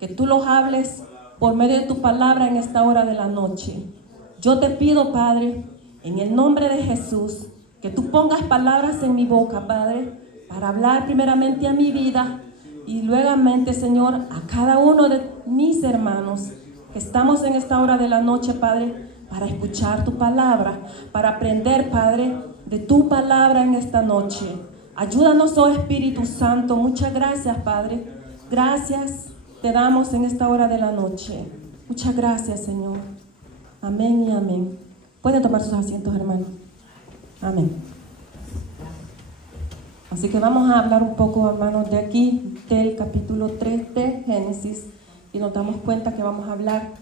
que tú los hables por medio de tu palabra en esta hora de la noche. Yo te pido, Padre, en el nombre de Jesús, que tú pongas palabras en mi boca, Padre, para hablar primeramente a mi vida y luego, Señor, a cada uno de mis hermanos que estamos en esta hora de la noche, Padre, para escuchar tu palabra, para aprender, Padre, de tu palabra en esta noche. Ayúdanos, oh Espíritu Santo. Muchas gracias, Padre. Gracias te damos en esta hora de la noche. Muchas gracias, Señor. Amén y amén. Pueden tomar sus asientos, hermanos. Amén. Así que vamos a hablar un poco, hermanos, de aquí, del capítulo 3 de Génesis, y nos damos cuenta que vamos a hablar.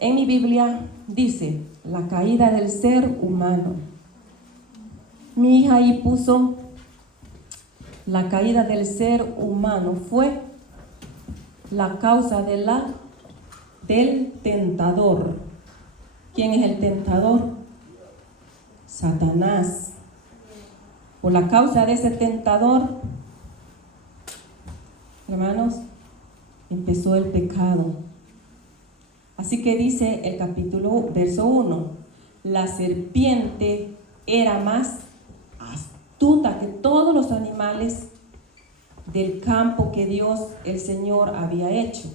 En mi Biblia dice, la caída del ser humano. Mi hija ahí puso, la caída del ser humano fue la causa del tentador. ¿Quién es el tentador? Satanás. Por la causa de ese tentador, hermanos, empezó el pecado. Así que dice el capítulo, verso 1, la serpiente era más astuta que todos los animales del campo que Dios, el Señor, había hecho.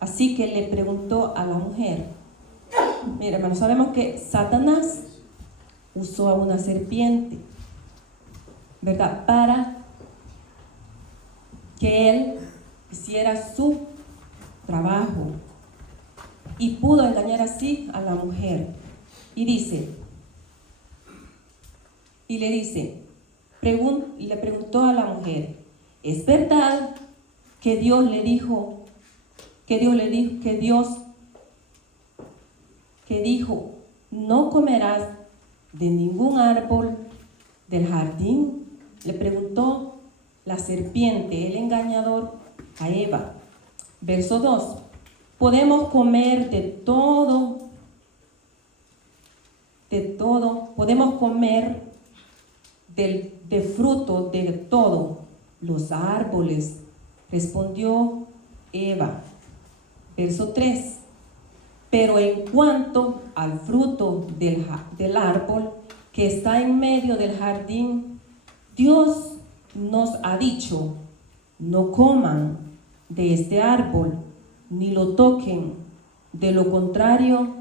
Así que le preguntó a la mujer. Mira, hermanos, sabemos que Satanás usó a una serpiente, ¿verdad? Para que él hiciera su trabajo. Y pudo engañar así a la mujer. Y le preguntó a la mujer, ¿es verdad que Dios dijo, no comerás de ningún árbol del jardín? Le preguntó la serpiente, el engañador, a Eva. Verso 2. Podemos comer de todo, podemos comer de fruto de todos los árboles, respondió Eva. Verso 3. Pero en cuanto al fruto del árbol que está en medio del jardín, Dios nos ha dicho, no coman de este árbol, ni lo toquen, de lo contrario,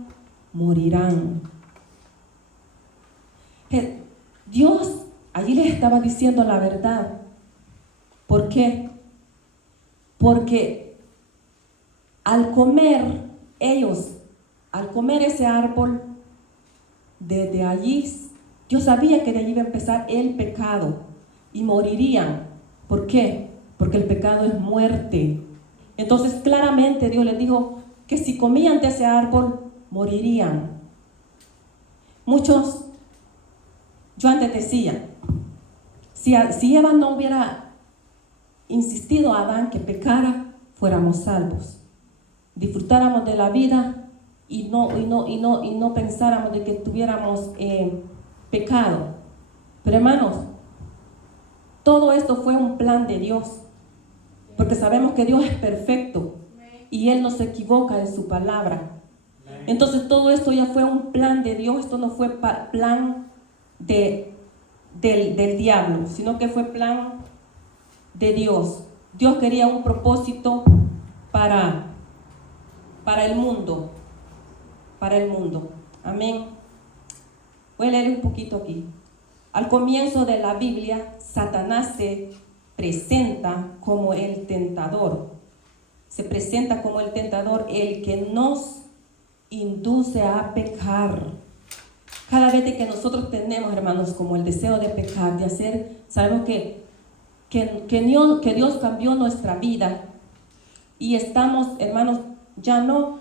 morirán. Dios allí les estaba diciendo la verdad. ¿Por qué? Porque al comer ese árbol, desde allí, Dios sabía que de allí iba a empezar el pecado y morirían. ¿Por qué? Porque el pecado es muerte. Entonces claramente Dios les dijo que si comían de ese árbol, morirían. Muchos, yo antes decía, si Eva no hubiera insistido a Adán que pecara, fuéramos salvos. Disfrutáramos de la vida y no pensáramos de que tuviéramos pecado. Pero hermanos, todo esto fue un plan de Dios, porque sabemos que Dios es perfecto y Él no se equivoca en su palabra. Entonces todo esto ya fue un plan de Dios. Esto no fue plan del diablo, sino que fue plan de Dios. Dios quería un propósito para el mundo, amén. Voy a leer un poquito aquí. Al comienzo de la Biblia, Satanás se presenta como el tentador. El que nos induce a pecar. Cada vez que nosotros tenemos, hermanos, como el deseo de pecar, de hacer, sabemos que Dios cambió nuestra vida y estamos, hermanos, ya no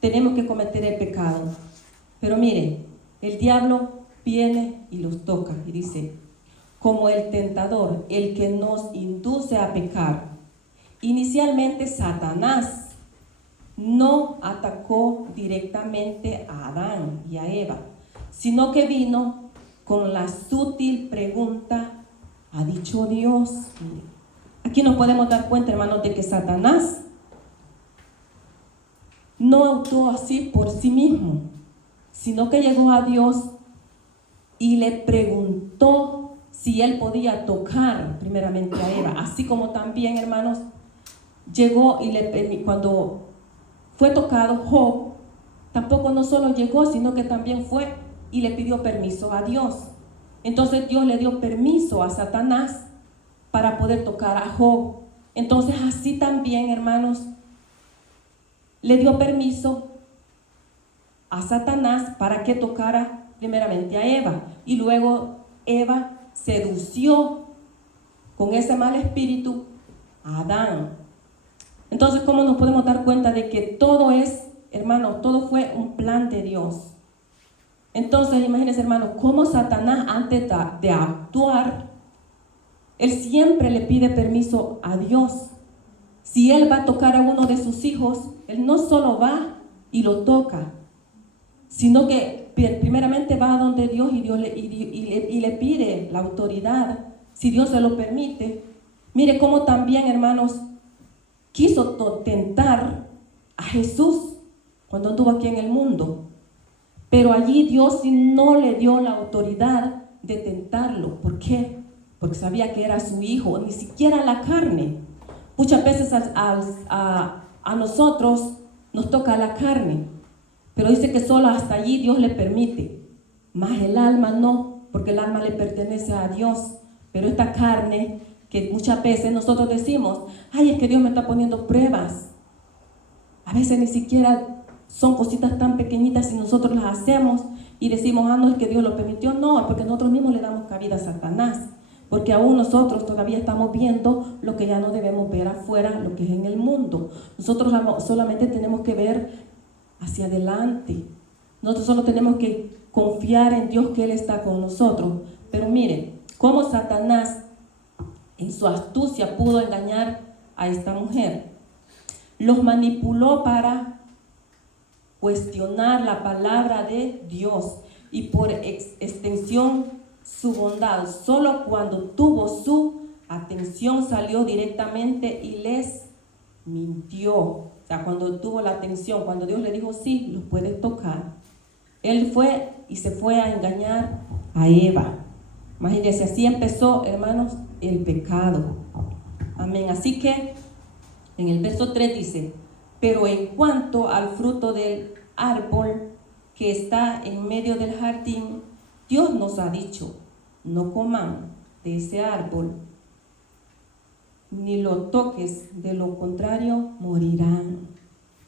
tenemos que cometer el pecado. Pero miren, el diablo viene y los toca y dice, como el tentador, el que nos induce a pecar. Inicialmente Satanás no atacó directamente a Adán y a Eva, sino que vino con la sutil pregunta, ¿ha dicho Dios? Aquí nos podemos dar cuenta, hermanos, de que Satanás no actuó así por sí mismo, sino que llegó a Dios y le preguntó si él podía tocar primeramente a Eva. Así como también, hermanos, llegó y cuando fue tocado Job, tampoco no solo llegó, sino que también fue y le pidió permiso a Dios. Entonces Dios le dio permiso a Satanás para poder tocar a Job. Entonces así también, hermanos, le dio permiso a Satanás para que tocara primeramente a Eva. Y luego Eva sedució con ese mal espíritu a Adán. Entonces, ¿cómo nos podemos dar cuenta de que todo es, hermanos, todo fue un plan de Dios? Entonces, imagínense, hermanos, cómo Satanás antes de actuar, él siempre le pide permiso a Dios. Si él va a tocar a uno de sus hijos, él no solo va y lo toca, sino que primeramente va a donde Dios y le pide la autoridad, si Dios se lo permite. Mire cómo también, hermanos, quiso tentar a Jesús cuando anduvo aquí en el mundo. Pero allí Dios no le dio la autoridad de tentarlo. ¿Por qué? Porque sabía que era su hijo, ni siquiera la carne. Muchas veces a nosotros nos toca la carne, pero dice que solo hasta allí Dios le permite. Mas el alma no, porque el alma le pertenece a Dios. Pero esta carne, que muchas veces nosotros decimos, ay, es que Dios me está poniendo pruebas. A veces ni siquiera son cositas tan pequeñitas y nosotros las hacemos y decimos, no, es que Dios lo permitió. No, es porque nosotros mismos le damos cabida a Satanás. Porque aún nosotros todavía estamos viendo lo que ya no debemos ver afuera, lo que es en el mundo. Nosotros solamente tenemos que ver hacia adelante. Nosotros solo tenemos que confiar en Dios, que Él está con nosotros. Pero miren, cómo Satanás en su astucia pudo engañar a esta mujer. Los manipuló para cuestionar la palabra de Dios y por extensión su bondad. Solo cuando tuvo su atención salió directamente y les mintió. O sea, cuando tuvo la atención, cuando Dios le dijo, sí, los puedes tocar, él fue y se fue a engañar a Eva. Imagínense, así empezó, hermanos, el pecado. Amén. Así que en el verso 3 dice, pero en cuanto al fruto del árbol que está en medio del jardín, Dios nos ha dicho, no coman de ese árbol, ni lo toques, de lo contrario morirán.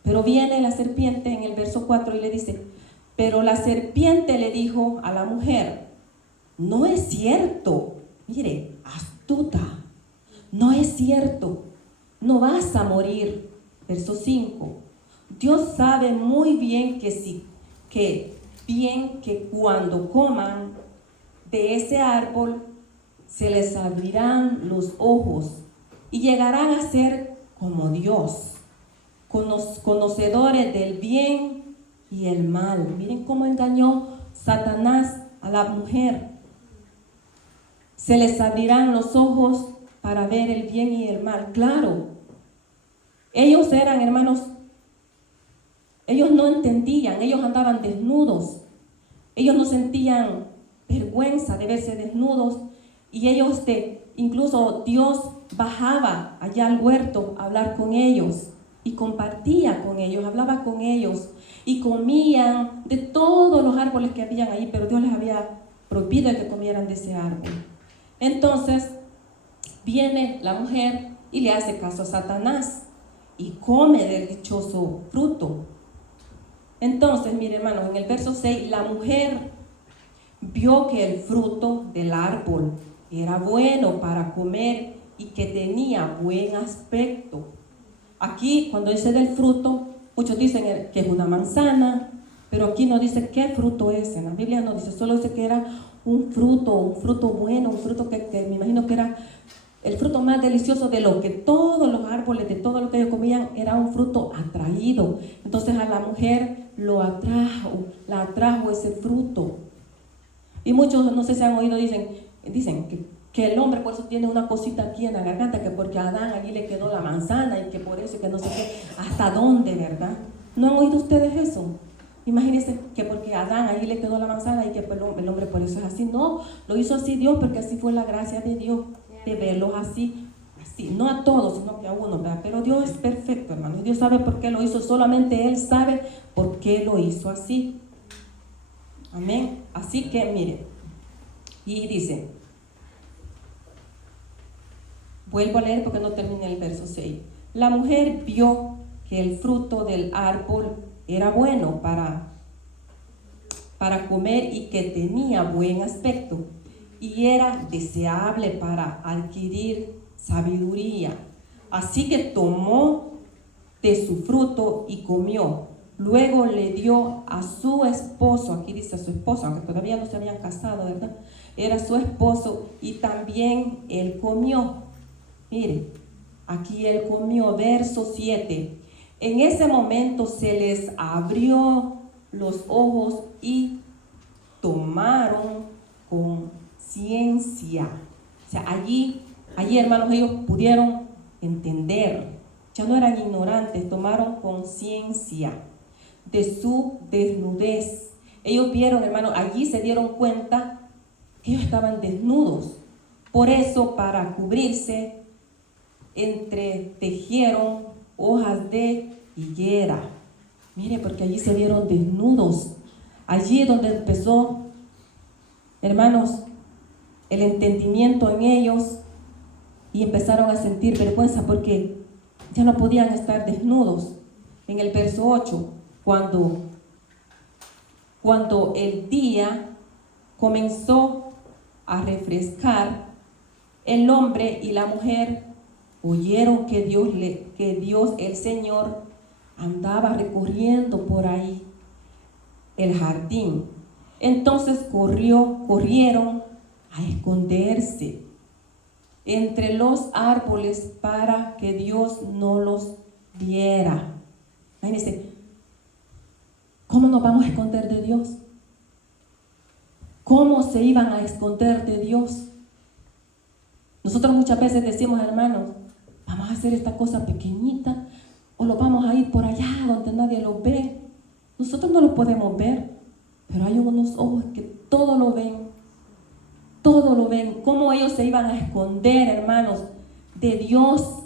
Pero viene la serpiente en el verso 4 y le dice, pero la serpiente le dijo a la mujer, no es cierto, mire, astuta, no es cierto, no vas a morir. Verso 5, Dios sabe muy bien que cuando coman de ese árbol se les abrirán los ojos y llegarán a ser como Dios, conocedores del bien y el mal. Miren cómo engañó Satanás a la mujer. Se les abrirán los ojos para ver el bien y el mal. Claro, ellos eran, hermanos, ellos no entendían, ellos andaban desnudos, ellos no sentían vergüenza de verse desnudos y ellos, incluso Dios bajaba allá al huerto a hablar con ellos y compartía con ellos, hablaba con ellos y comían de todos los árboles que habían ahí, pero Dios les había prohibido que comieran de ese árbol. Entonces viene la mujer y le hace caso a Satanás y come del dichoso fruto. Entonces, mire, hermanos, en el verso 6, la mujer vio que el fruto del árbol era bueno para comer y que tenía buen aspecto. Aquí, cuando dice del fruto, muchos dicen que es una manzana, pero aquí no dice qué fruto es. En la Biblia no dice, solo dice que era un fruto bueno, un fruto que me imagino que era el fruto más delicioso de lo que todos los árboles, de todo lo que ellos comían, era un fruto atraído. Entonces a la mujer la atrajo ese fruto. Y muchos, no sé si han oído, dicen que el hombre por eso tiene una cosita aquí en la garganta, que porque a Adán allí le quedó la manzana y que por eso, que no sé qué, hasta dónde, ¿verdad? ¿No han oído ustedes eso? Imagínense que porque a Adán ahí le quedó la manzana y que el hombre por eso es así. No, lo hizo así Dios porque así fue la gracia de Dios, de verlos así, así. No a todos, sino que a uno, ¿verdad? Pero Dios es perfecto, hermano. Dios sabe por qué lo hizo, solamente Él sabe por qué lo hizo así. Amén. Así que mire, y dice, vuelvo a leer porque no terminé el verso 6. La mujer vio que el fruto del árbol era bueno para comer y que tenía buen aspecto y era deseable para adquirir sabiduría. Así que tomó de su fruto y comió. Luego le dio a su esposo, aquí dice a su esposo, aunque todavía no se habían casado, ¿verdad? Era su esposo y también él comió. Mire, aquí él comió, verso 7. En ese momento se les abrió los ojos y tomaron conciencia. O sea, allí, hermanos, ellos pudieron entender. Ya no eran ignorantes, tomaron conciencia de su desnudez. Ellos vieron, hermanos, allí se dieron cuenta que ellos estaban desnudos. Por eso, para cubrirse, entretejieron hojas de higuera. Mire, porque allí se vieron desnudos. Allí es donde empezó, hermanos, el entendimiento en ellos y empezaron a sentir vergüenza porque ya no podían estar desnudos. En el verso 8, cuando el día comenzó a refrescar, el hombre y la mujer oyeron que Dios el Señor andaba recorriendo por ahí el jardín. Entonces corrieron a esconderse entre los árboles para que Dios no los viera. Imagínense, ¿cómo nos vamos a esconder de Dios? ¿Cómo se iban a esconder de Dios? Nosotros muchas veces decimos, hermanos, vamos a hacer esta cosa pequeñita o lo vamos a ir por allá donde nadie lo ve. Nosotros no lo podemos ver, pero hay unos ojos que todo lo ven. Todo lo ven. ¿Cómo ellos se iban a esconder, hermanos, de Dios?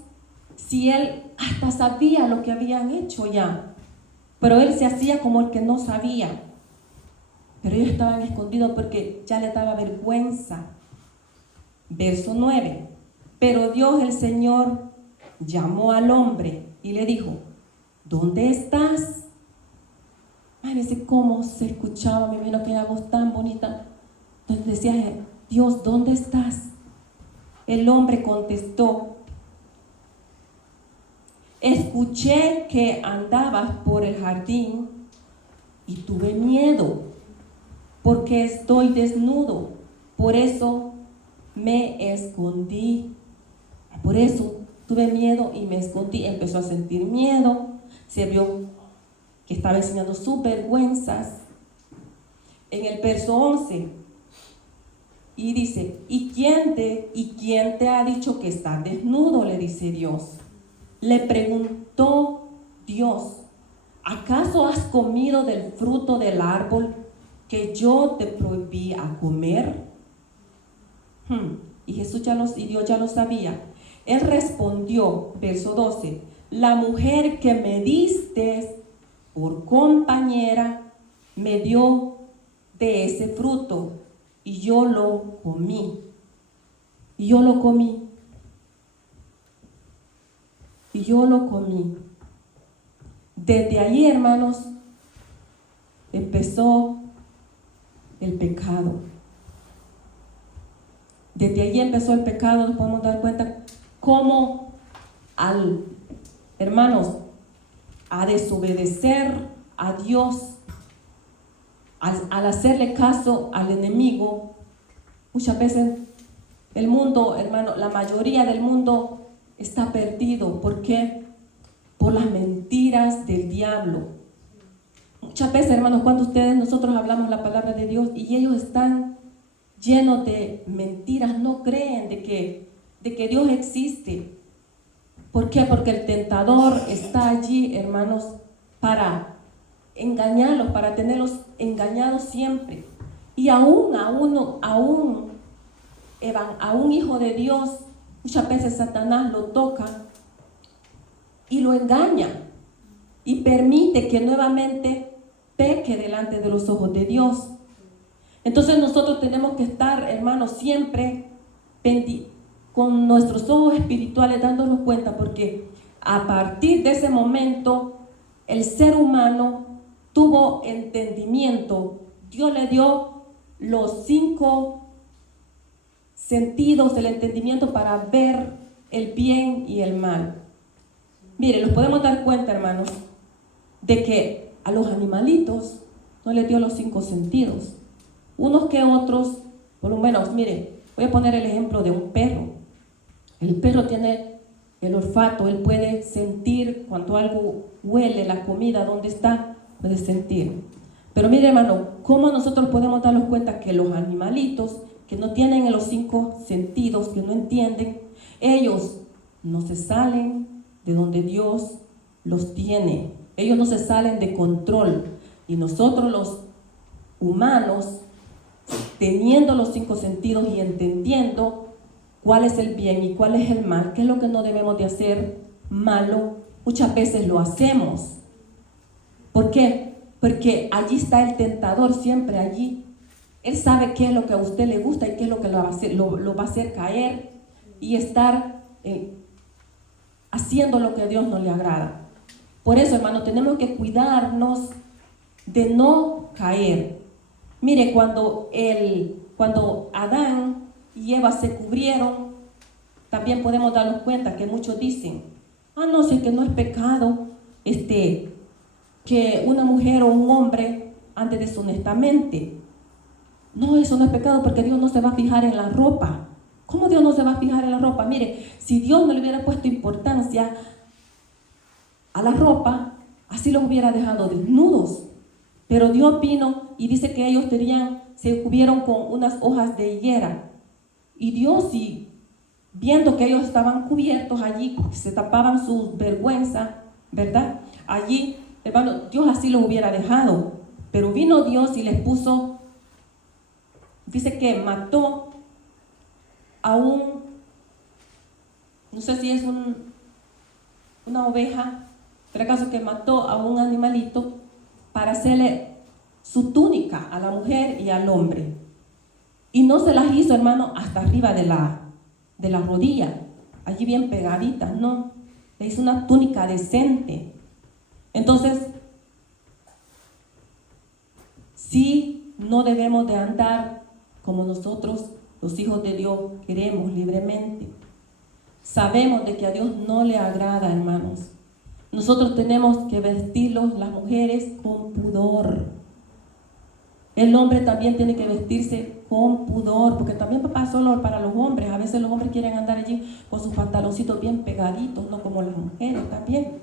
Si Él hasta sabía lo que habían hecho ya. Pero Él se hacía como el que no sabía. Pero ellos estaban escondidos porque ya les daba vergüenza. Verso 9. Pero Dios el Señor llamó al hombre y le dijo, ¿dónde estás? Imagínense cómo se escuchaba, me imagino aquella voz tan bonita, donde decía, Dios, ¿dónde estás? El hombre contestó, escuché que andabas por el jardín y tuve miedo, porque estoy desnudo, por eso me escondí. Por eso tuve miedo y me escondí. Empezó a sentir miedo, se vio que estaba enseñando sus vergüenzas. En el verso 11, y dice, ¿y quién te ha dicho que estás desnudo? Le dice Dios. Le preguntó Dios, ¿acaso has comido del fruto del árbol que yo te prohibí a comer? Y Dios ya lo sabía. Él respondió, verso 12, la mujer que me diste por compañera me dio de ese fruto y yo lo comí. Y yo lo comí. Y yo lo comí. Desde allí, hermanos, empezó el pecado. Desde allí empezó el pecado. Nos podemos dar cuenta cómo hermanos, a desobedecer a Dios, al hacerle caso al enemigo, muchas veces el mundo, hermano, la mayoría del mundo está perdido. ¿Por qué? Por las mentiras del diablo. Muchas veces, hermanos, cuando nosotros hablamos la palabra de Dios y ellos están llenos de mentiras, no creen de que Dios existe. ¿Por qué? Porque el tentador está allí, hermanos, para engañarlos, para tenerlos engañados siempre. Y aún a un hijo de Dios, muchas veces Satanás lo toca y lo engaña y permite que nuevamente peque delante de los ojos de Dios. Entonces nosotros tenemos que estar, hermanos, siempre con nuestros ojos espirituales dándonos cuenta, porque a partir de ese momento el ser humano tuvo entendimiento. Dios le dio los 5 sentidos del entendimiento para ver el bien y el mal. Mire, nos podemos dar cuenta, hermanos, de que a los animalitos no les dio los 5 sentidos. Unos que otros, por lo menos, mire, voy a poner el ejemplo de un perro. El perro tiene el olfato, él puede sentir cuando algo huele, la comida, donde está, puede sentir. Pero mire, hermano, ¿cómo nosotros podemos darnos cuenta que los animalitos que no tienen los 5 sentidos, que no entienden, ellos no se salen de donde Dios los tiene? Ellos no se salen de control. Y nosotros los humanos, teniendo los 5 sentidos y entendiendo cuál es el bien y cuál es el mal, qué es lo que no debemos de hacer malo, muchas veces lo hacemos. ¿Por qué? Porque allí está el tentador, siempre allí. Él sabe qué es lo que a usted le gusta y qué es lo que lo va a hacer caer y estar haciendo lo que a Dios no le agrada. Por eso, hermano, tenemos que cuidarnos de no caer. Mire, cuando Adán y Eva se cubrieron, también podemos darnos cuenta que muchos dicen, no sé, que no es pecado que una mujer o un hombre ande deshonestamente. No, eso no es pecado, porque Dios no se va a fijar en la ropa. ¿Cómo Dios no se va a fijar en la ropa? Mire, si Dios no le hubiera puesto importancia a la ropa, así los hubiera dejado desnudos. Pero Dios vino y dice que ellos se cubrieron con unas hojas de higuera. Y Dios, viendo que ellos estaban cubiertos allí, se tapaban su vergüenza, ¿verdad? Allí, hermano, Dios así los hubiera dejado. Pero vino Dios y les puso, dice que mató a no sé si es una oveja, pero acaso que mató a un animalito para hacerle su túnica a la mujer y al hombre. Y no se las hizo, hermano, hasta arriba de la rodilla, allí bien pegaditas, no. Le hizo una túnica decente. Entonces, sí, no debemos de andar como nosotros, los hijos de Dios, queremos libremente. Sabemos de que a Dios no le agrada, hermanos. Nosotros tenemos que vestirlos, las mujeres, con pudor. El hombre también tiene que vestirse con pudor, porque también, papá, solo para los hombres. A veces los hombres quieren andar allí con sus pantaloncitos bien pegaditos, no como las mujeres también.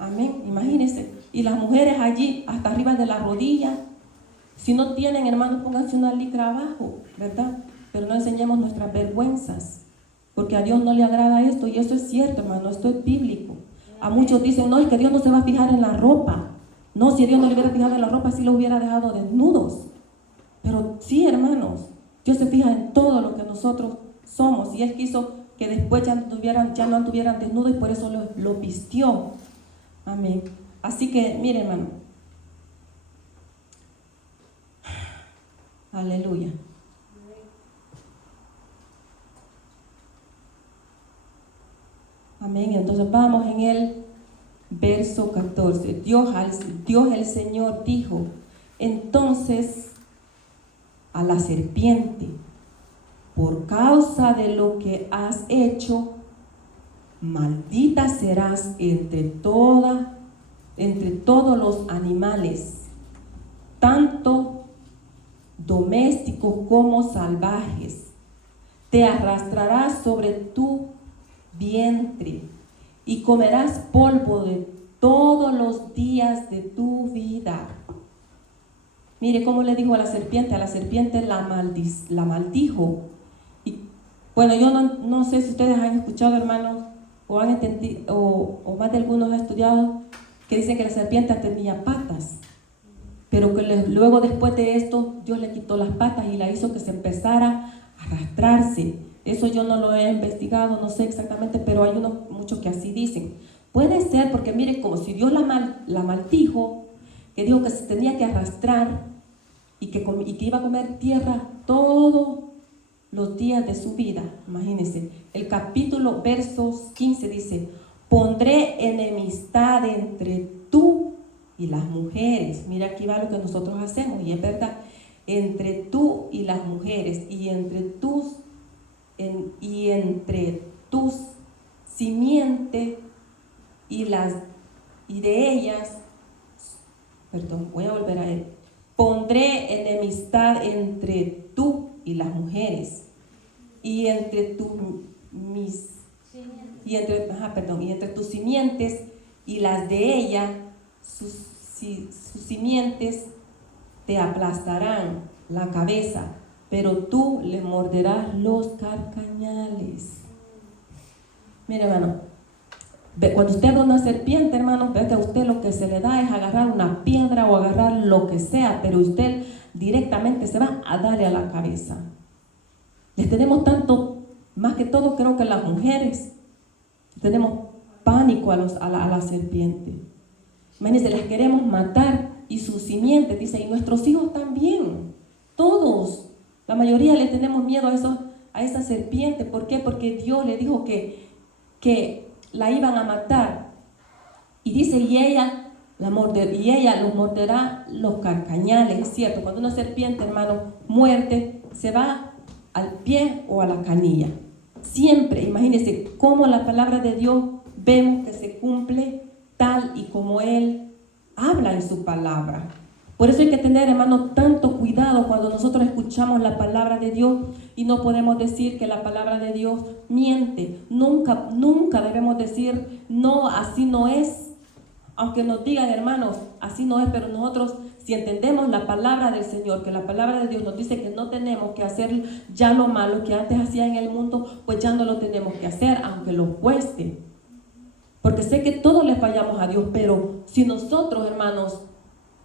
Amén, imagínense. Y las mujeres allí hasta arriba de la rodilla. Si no tienen, hermanos, pónganse una licra abajo, ¿verdad? Pero no enseñemos nuestras vergüenzas, porque a Dios no le agrada esto. Y eso es cierto, hermano, esto es bíblico. A muchos dicen, no, es que Dios no se va a fijar en la ropa. No, si Dios no le hubiera fijado en la ropa, sí lo hubiera dejado desnudos. Pero sí, hermanos, Dios se fija en todo lo que nosotros somos. Y Él quiso que después ya no anduvieran desnudos, y por eso lo vistió. Amén. Así que, mire, hermano. Aleluya. Amén. Entonces vamos en el verso 14. Dios el Señor dijo entonces a la serpiente: por causa de lo que has hecho, maldita serás entre todos los animales, tanto domésticos como salvajes. Te arrastrarás sobre tu vientre y comerás polvo de todos los días de tu vida. Mire cómo le dijo a la serpiente la maldijo. Y bueno, yo no sé si ustedes han escuchado, hermanos, o han entendido, o más de algunos han estudiado, que dicen que la serpiente tenía patas, pero que luego después de esto Dios le quitó las patas y la hizo que se empezara a arrastrarse. Eso yo no lo he investigado, no sé exactamente, pero hay muchos que así dicen. Puede ser porque mire, como si Dios la maldijo, que dijo que se tenía que arrastrar y que iba a comer tierra todos los días de su vida. Imagínense, el capítulo versos 15 dice: pondré enemistad entre tú y las mujeres. Mira, aquí va lo que nosotros hacemos, y es verdad, entre tú y las mujeres, y entre tus simiente y de ellas, perdón, voy a volver a él. Pondré enemistad entre tú y las mujeres, y entre tus simientes y las de ella, sus simientes te aplastarán la cabeza, pero tú le morderás los carcañales. Mire, hermano, cuando usted ve una serpiente, hermano, ve que a usted lo que se le da es agarrar una piedra o agarrar lo que sea, pero usted directamente se va a darle a la cabeza. Les tenemos tanto, más que todo creo que las mujeres, tenemos pánico a la serpiente. Imagínense, las queremos matar, y sus simientes, dice, y nuestros hijos también, todos, la mayoría le tenemos miedo a esa serpiente. ¿Por qué? Porque Dios le dijo que la iban a matar, y dice, y ella los morderá los carcañales. Es cierto, cuando una serpiente, hermano, muerde, se va al pie o a la canilla. Siempre, imagínense cómo la palabra de Dios vemos que se cumple tal y como Él habla en su palabra. Por eso hay que tener, hermano, tanto cuidado cuando nosotros escuchamos la palabra de Dios, y no podemos decir que la palabra de Dios miente. Nunca, nunca debemos decir, no, así no es. Aunque nos digan, hermanos, así no es, pero nosotros, si entendemos la palabra del Señor, que la palabra de Dios nos dice que no tenemos que hacer ya lo malo que antes hacía en el mundo, pues ya no lo tenemos que hacer, aunque lo cueste. Porque sé que todos le fallamos a Dios, pero si nosotros, hermanos,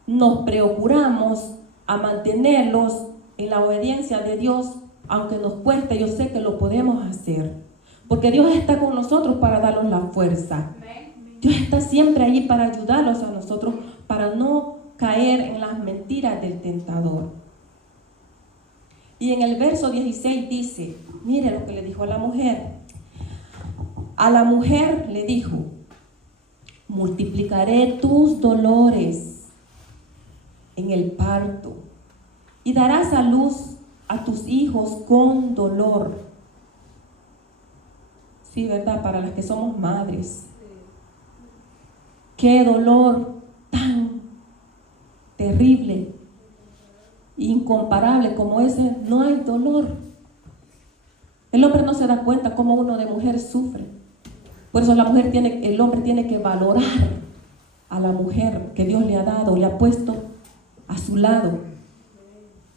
nos procuramos a mantenerlos en la obediencia de Dios, aunque nos cueste, yo sé que lo podemos hacer. Porque Dios está con nosotros para darnos la fuerza. Dios está siempre ahí para ayudarlos a nosotros, para no caer en las mentiras del tentador. Y en el verso 16 dice, mire lo que le dijo a la mujer. A la mujer le dijo: multiplicaré tus dolores en el parto, y darás a luz a tus hijos con dolor. Sí, ¿verdad? Para las que somos madres. Qué dolor tan terrible, incomparable como ese, no hay dolor. El hombre no se da cuenta cómo uno de mujer sufre. Por eso el hombre tiene que valorar a la mujer que Dios le ha dado, le ha puesto a su lado.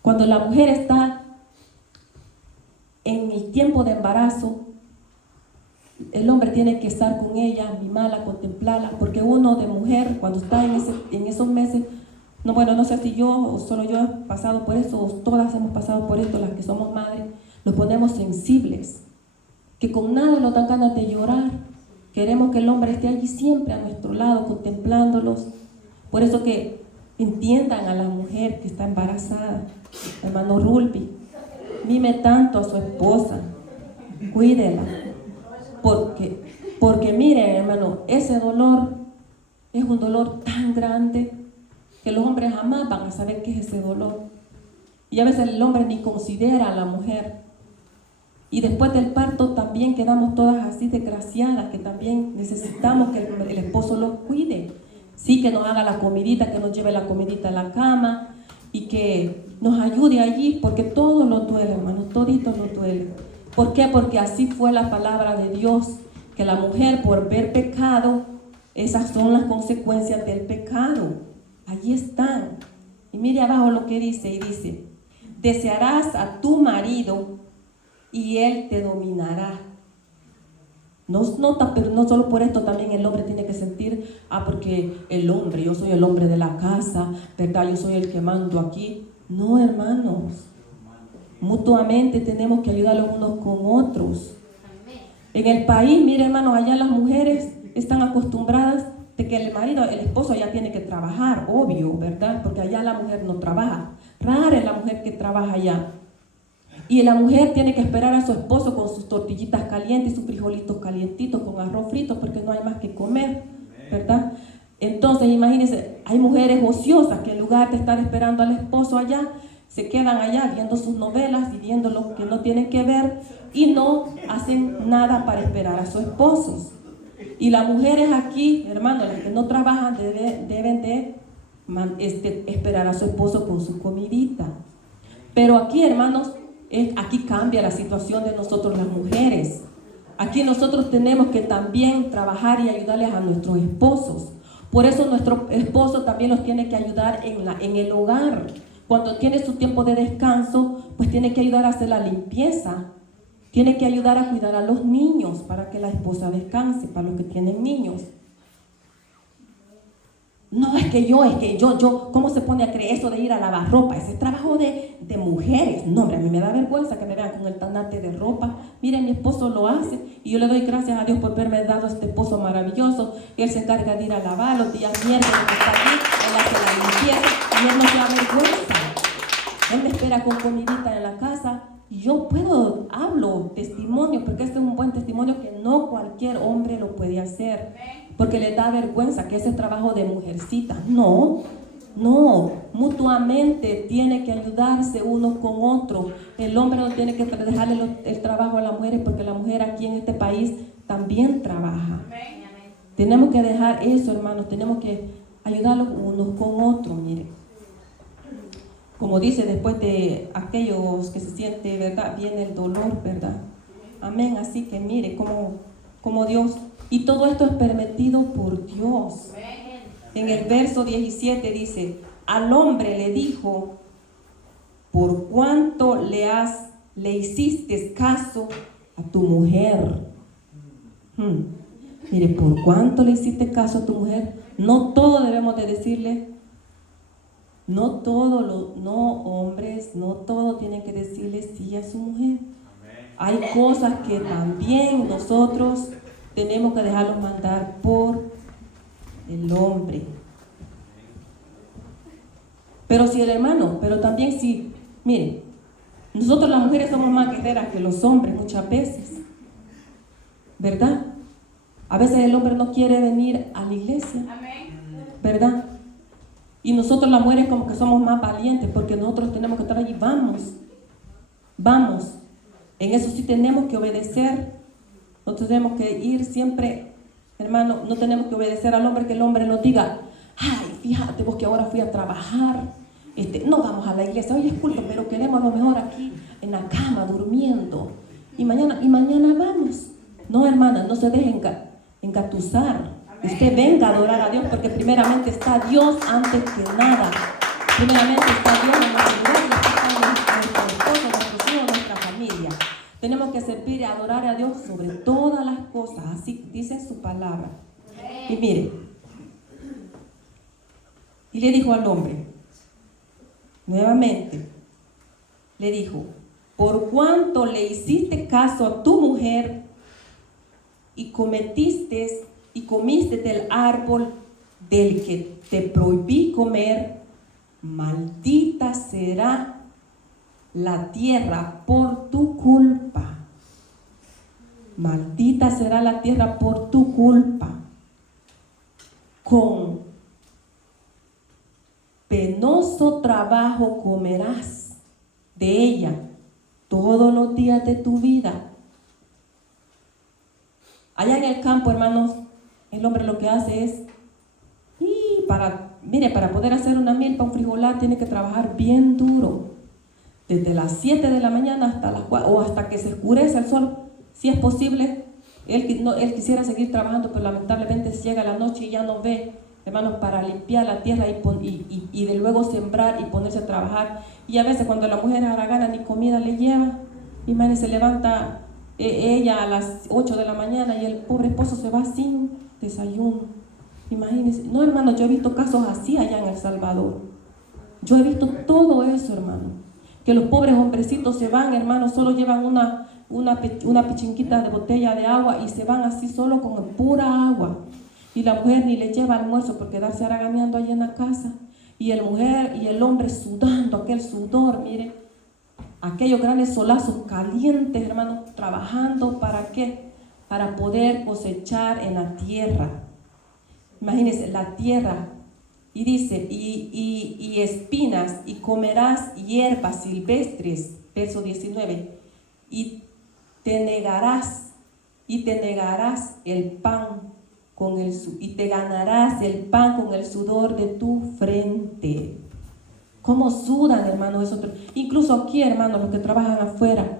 Cuando la mujer está en el tiempo de embarazo, el hombre tiene que estar con ella, mimarla, contemplarla, porque uno de mujer, cuando está en esos meses, no sé si yo o solo yo he pasado por eso, o todas hemos pasado por esto, las que somos madres, nos ponemos sensibles, que con nada nos dan ganas de llorar. Queremos que el hombre esté allí siempre a nuestro lado, contemplándolos. Por eso que entiendan a la mujer que está embarazada. Hermano Rulpi, mime tanto a su esposa, cuídela. Porque miren, hermano, ese dolor es un dolor tan grande que los hombres jamás van a saber qué es ese dolor. Y a veces el hombre ni considera a la mujer. Y después del parto también quedamos todas así desgraciadas, que también necesitamos que el esposo los cuide. Sí, que nos haga la comidita, que nos lleve la comidita a la cama y que nos ayude allí, porque todo nos duele, hermano, todito nos duele. ¿Por qué? Porque así fue la palabra de Dios, que la mujer, por ver pecado, esas son las consecuencias del pecado. Allí están. Y mire abajo lo que dice, y dice: desearás a tu marido y él te dominará. Pero no solo por esto, también el hombre tiene que sentir, porque el hombre, yo soy el hombre de la casa, ¿verdad? Yo soy el que mando aquí. No, hermanos. Mutuamente tenemos que ayudar los unos con otros. En el país, mire hermanos, allá las mujeres están acostumbradas de que el esposo ya tiene que trabajar, obvio, ¿verdad? Porque allá la mujer no trabaja. Rara es la mujer que trabaja allá. Y la mujer tiene que esperar a su esposo con sus tortillitas calientes y sus frijolitos calientitos con arroz frito porque no hay más que comer, ¿verdad? Entonces, imagínense, hay mujeres ociosas que en lugar de estar esperando al esposo allá, se quedan allá viendo sus novelas y viendo lo que no tienen que ver y no hacen nada para esperar a sus esposos. Y las mujeres aquí, hermanos, las que no trabajan deben de esperar a su esposo con su comidita. Pero aquí, hermanos, aquí cambia la situación de nosotros las mujeres. Aquí nosotros tenemos que también trabajar y ayudarles a nuestros esposos. Por eso nuestro esposo también los tiene que ayudar en el hogar. Cuando tiene su tiempo de descanso, pues tiene que ayudar a hacer la limpieza. Tiene que ayudar a cuidar a los niños para que la esposa descanse, para los que tienen niños. No, es que yo, ¿cómo se pone a creer eso de ir a lavar ropa? Ese es trabajo de mujeres. No, hombre, a mí me da vergüenza que me vean con el tanate de ropa. Miren, mi esposo lo hace y yo le doy gracias a Dios por haberme dado este esposo maravilloso. Él se encarga de ir a lavar los días miércoles que está aquí, él hace la limpieza y él no se da vergüenza. Él me espera con comidita en la casa y yo hablo testimonio, porque este es un buen testimonio que no cualquier hombre lo puede hacer. Porque le da vergüenza que ese trabajo de mujercita. No, mutuamente tiene que ayudarse uno con otro. El hombre no tiene que dejarle el trabajo a las mujeres porque la mujer aquí en este país también trabaja. Tenemos que dejar eso, hermanos, tenemos que ayudarlos unos con otros, mire. Como dice, después de aquellos que se siente, ¿verdad? Viene el dolor, ¿verdad? Amén, así que mire como Dios... Y todo esto es permitido por Dios. En el verso 17 dice, al hombre le dijo, por cuánto le hiciste caso a tu mujer. Mire, por cuánto le hiciste caso a tu mujer. No todo debemos de decirle, no hombres, no todo tienen que decirle sí a su mujer. Hay cosas que también nosotros tenemos que dejarlos mandar por el hombre. Pero si el hermano, pero también si, miren, nosotros las mujeres somos más guerreras que los hombres muchas veces, ¿verdad? A veces el hombre no quiere venir a la iglesia, ¿verdad? Y nosotros las mujeres como que somos más valientes porque nosotros tenemos que estar allí, vamos. En eso sí tenemos que obedecer. Nosotros tenemos que ir siempre, hermano, no tenemos que obedecer al hombre, que el hombre nos diga, ay, fíjate vos que ahora fui a trabajar, no vamos a la iglesia, hoy es culto, pero queremos lo mejor aquí en la cama, durmiendo, y mañana vamos. No, hermana, no se dejen engatusar. Usted venga a adorar a Dios, porque primeramente está Dios antes que nada. Primeramente está Dios en nuestro lugar, nuestro esposo, nuestros hijos, nuestra familia. Tenemos que servir y adorar a Dios sobre todas las cosas, así dice su palabra. Y mire, y le dijo al hombre, nuevamente, le dijo, por cuanto le hiciste caso a tu mujer y comiste del árbol del que te prohibí comer, maldita será la tierra por tu culpa. Maldita será la tierra por tu culpa. Con penoso trabajo comerás de ella todos los días de tu vida. Allá en el campo, hermanos, el hombre lo que hace es, para poder hacer una milpa, un frijolar, tiene que trabajar bien duro. Desde las 7 de la mañana hasta las 4, o hasta que se oscurece el sol, si es posible. Él quisiera seguir trabajando, pero lamentablemente llega la noche y ya no ve, hermanos, para limpiar la tierra y de luego sembrar y ponerse a trabajar. Y a veces cuando la mujer haragana ni comida le lleva, y se levanta ella a las 8 de la mañana y el pobre esposo se va sin desayuno. Imagínense. No, hermano, yo he visto casos así allá en El Salvador. Yo he visto todo eso, hermano. Que los pobres hombrecitos se van, hermano, solo llevan una pichinquita de botella de agua y se van así solo con pura agua. Y la mujer ni le lleva almuerzo por quedarse haraganeando allí en la casa. Y el mujer y el hombre sudando, aquel sudor, mire, aquellos grandes solazos calientes, hermano, trabajando, ¿para qué? Para poder cosechar en la tierra. Imagínense, la tierra. Y dice, y espinas, y comerás hierbas silvestres, verso 19, y te negarás el pan y te ganarás el pan con el sudor de tu frente. ¿Cómo sudan, hermano? Eso, incluso aquí, hermano, los que trabajan afuera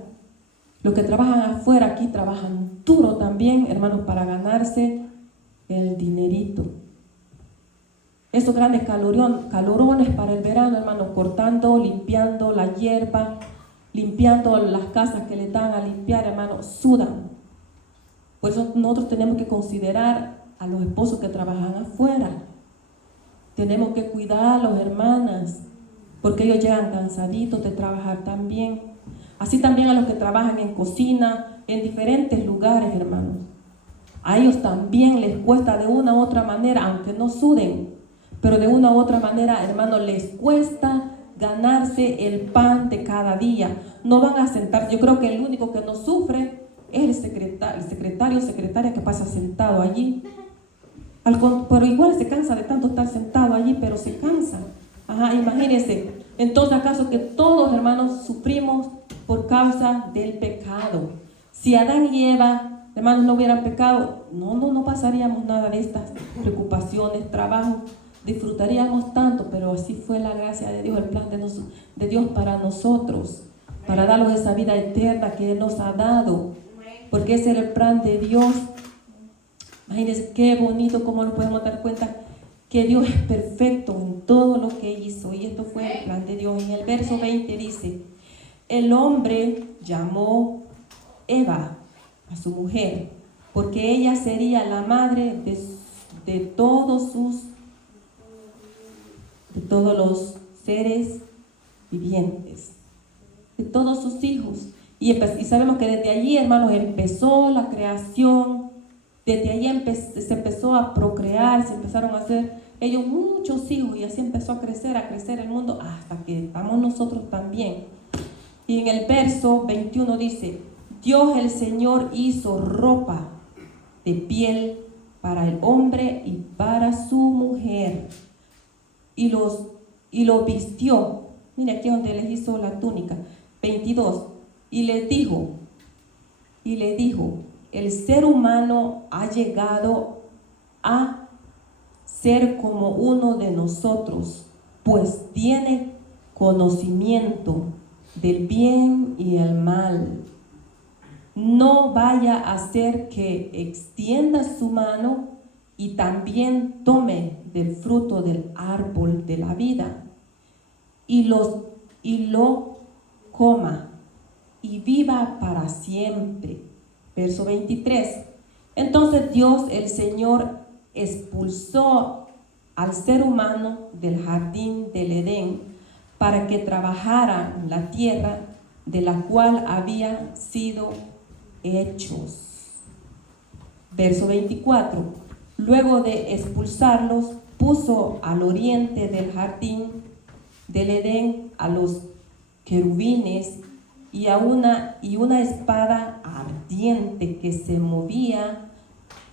aquí trabajan duro también, hermanos, para ganarse el dinerito. Esos grandes calorones para el verano, hermanos, cortando, limpiando la hierba, limpiando las casas que le dan a limpiar, hermanos, sudan. Por eso nosotros tenemos que considerar a los esposos que trabajan afuera. Tenemos que cuidarlos, hermanas, porque ellos llegan cansaditos de trabajar también. Así también a los que trabajan en cocina, en diferentes lugares, hermanos. A ellos también les cuesta de una u otra manera, aunque no suden, pero de una u otra manera, hermanos, les cuesta ganarse el pan de cada día. No van a sentarse. Yo creo que el único que no sufre es el secretario o secretaria que pasa sentado allí. Pero igual se cansa de tanto estar sentado allí, pero se cansa. Ajá, imagínense. Entonces, ¿acaso que todos, hermanos, sufrimos por causa del pecado? Si Adán y Eva, hermanos, no hubieran pecado, no pasaríamos nada de estas preocupaciones, trabajo, disfrutaríamos tanto, pero así fue la gracia de Dios, el plan de Dios para nosotros, para darnos esa vida eterna que Él nos ha dado, porque ese era el plan de Dios. Imagínense qué bonito, cómo nos podemos dar cuenta que Dios es perfecto en todo lo que hizo, y esto fue el plan de Dios. En el verso 20 dice, el hombre llamó Eva a su mujer, porque ella sería la madre de todos los seres vivientes, de todos sus hijos. Y sabemos que desde allí, hermanos, empezó la creación. Desde allí se empezó a procrear, se empezaron a hacer ellos muchos hijos, y así empezó a crecer el mundo hasta que estamos nosotros también. Y en el verso 21 dice, Dios el Señor hizo ropa de piel para el hombre y para su mujer, y lo vistió. Mira aquí donde les hizo la túnica. 22, y le dijo, el ser humano ha llegado a ser como uno de nosotros, pues tiene conocimiento del bien y el mal. No vaya a ser que extienda su mano y también tome del fruto del árbol de la vida y lo coma y viva para siempre. Verso 23. Entonces Dios el Señor expulsó al ser humano del jardín del Edén para que trabajara la tierra de la cual había sido hechos. Verso 24. Luego de expulsarlos, puso al oriente del jardín del Edén a los querubines y una espada ardiente que se movía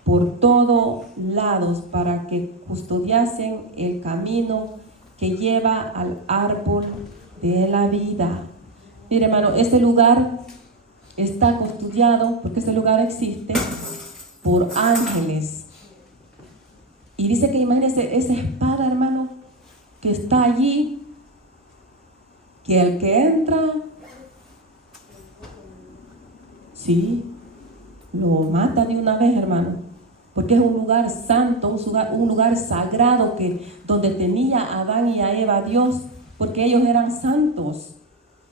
por todos lados para que custodiasen el camino que lleva al árbol de la vida. Mire, hermano, este lugar está custodiado, porque ese lugar existe, por ángeles. Y dice que, imagínense, esa espada, hermano, que está allí, que el que entra, sí, lo mata de una vez, hermano, porque es un lugar santo, un lugar sagrado, donde tenía a Adán y a Eva Dios, porque ellos eran santos,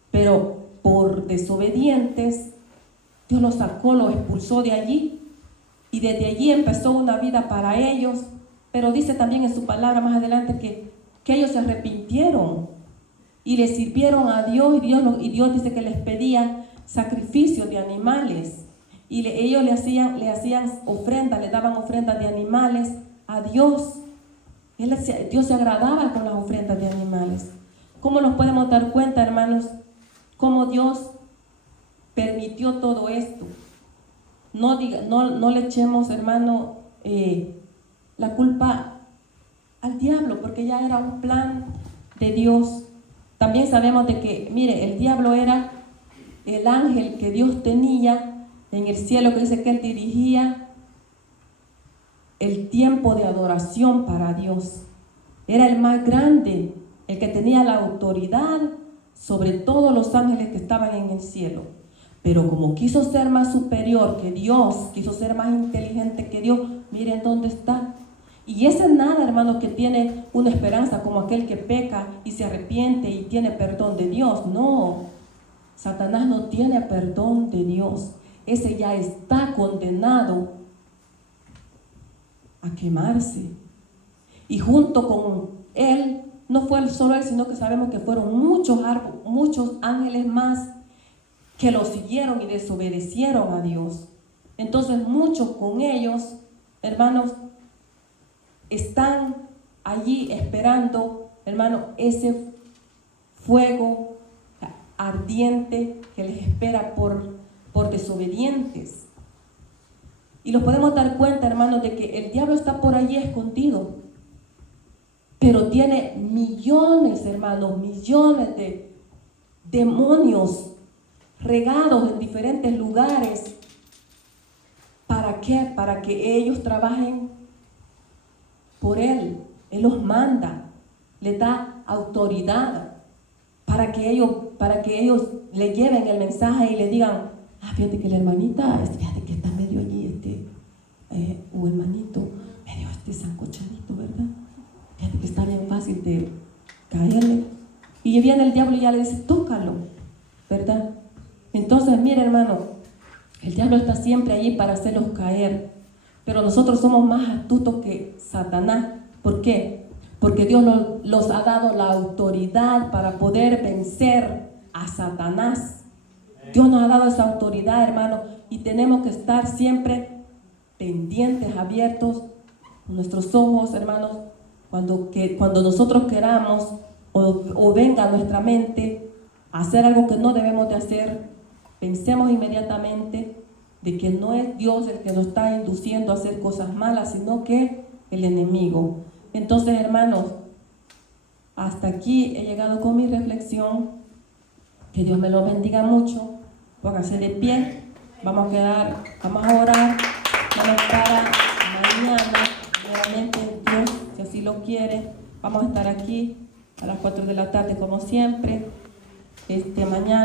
pero por desobedientes Dios los sacó, los expulsó de allí. Y desde allí empezó una vida para ellos. Pero dice también en su palabra más adelante que ellos se arrepintieron y le sirvieron a Dios. Y Dios dice que les pedía sacrificios de animales. Y ellos le hacían ofrendas, le daban ofrendas de animales a Dios. Dios se agradaba con las ofrendas de animales. ¿Cómo nos podemos dar cuenta, hermanos? Cómo Dios permitió todo esto. No le echemos, hermano, la culpa al diablo, porque ya era un plan de Dios. También sabemos de que, mire, el diablo era el ángel que Dios tenía en el cielo, que dice que él dirigía el tiempo de adoración para Dios. Era el más grande, el que tenía la autoridad sobre todos los ángeles que estaban en el cielo. Pero como quiso ser más superior que Dios, quiso ser más inteligente que Dios, miren dónde está. Y ese nada, hermano, que tiene una esperanza como aquel que peca y se arrepiente y tiene perdón de Dios. No, Satanás no tiene perdón de Dios. Ese ya está condenado a quemarse. Y junto con él, no fue solo él, sino que sabemos que fueron muchos ángeles más que lo siguieron y desobedecieron a Dios. Entonces muchos con ellos, hermanos, están allí esperando, hermano, ese fuego ardiente que les espera por desobedientes. Y los podemos dar cuenta, hermanos, de que el diablo está por allí escondido, pero tiene millones, hermanos, millones de demonios regados en diferentes lugares. ¿Para qué? Para que ellos trabajen por él. Él los manda, les da autoridad para que ellos le lleven el mensaje y le digan: fíjate que la hermanita, fíjate que está medio allí, o hermanito, medio sancochadito, ¿verdad? Fíjate que está bien fácil de caerle. Y viene el diablo y ya le dice: tócalo, ¿verdad? Entonces, mire, hermano, el diablo está siempre allí para hacerlos caer. Pero nosotros somos más astutos que Satanás. ¿Por qué? Porque Dios los ha dado la autoridad para poder vencer a Satanás. Dios nos ha dado esa autoridad, hermano, y tenemos que estar siempre pendientes, abiertos, nuestros ojos, hermanos, cuando nosotros queramos o venga a nuestra mente a hacer algo que no debemos de hacer, pensemos inmediatamente de que no es Dios el que nos está induciendo a hacer cosas malas, sino que el enemigo. Entonces, hermanos, hasta aquí he llegado con mi reflexión. Que Dios me lo bendiga mucho. Pónganse de pie. Vamos a orar. Vamos para mañana, nuevamente Dios, si así lo quiere. Vamos a estar aquí a las 4 de la tarde como siempre. Mañana.